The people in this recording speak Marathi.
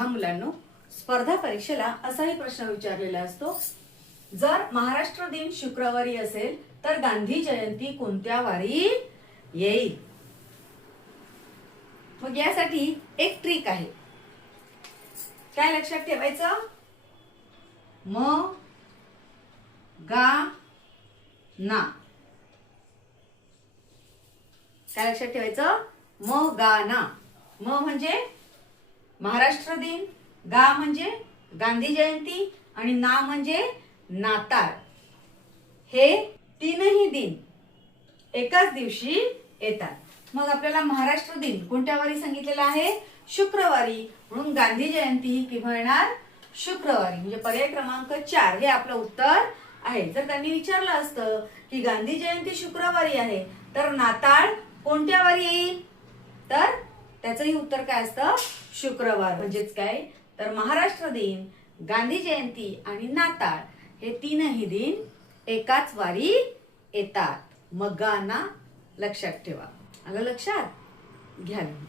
पहा मुलांनो, स्पर्धा परीक्षेला असाही प्रश्न विचारलेला असतो, जर महाराष्ट्र दिन शुक्रवारी असेल तर गांधी जयंती कोणत्या वारी येईल? मग यासाठी एक ट्रिक आहे. काय लक्षात ठेवायचं? म गा ना. काय लक्षात ठेवायचं? म गा ना. म म्हणजे महाराष्ट्र दिन, गा म्हणजे गांधी जयंती आणि ना म्हणजे नाताळ. हे तीनही दिन एकाच दिवशी येतात. मग आपल्याला महाराष्ट्र दिन कोणत्या वारी सांगितलेला आहे? शुक्रवारी. म्हणून गांधी जयंती ही केव्हा येणार? शुक्रवारी. म्हणजे पर्याय क्रमांक 4 हे आपलं उत्तर आहे. जर त्यांनी विचारलं असतं की गांधी जयंती शुक्रवारी आहे तर नाताळ कोणत्या वारी येईल, तर त्याचंही उत्तर काय असतं? शुक्रवार. म्हणजेच काय, तर महाराष्ट्र दिन, गांधी जयंती आणि नाताळ हे तीनही दिन एकाच वारी येतात. मग गा ना लक्षात ठेवा. आलं लक्षात? घ्या.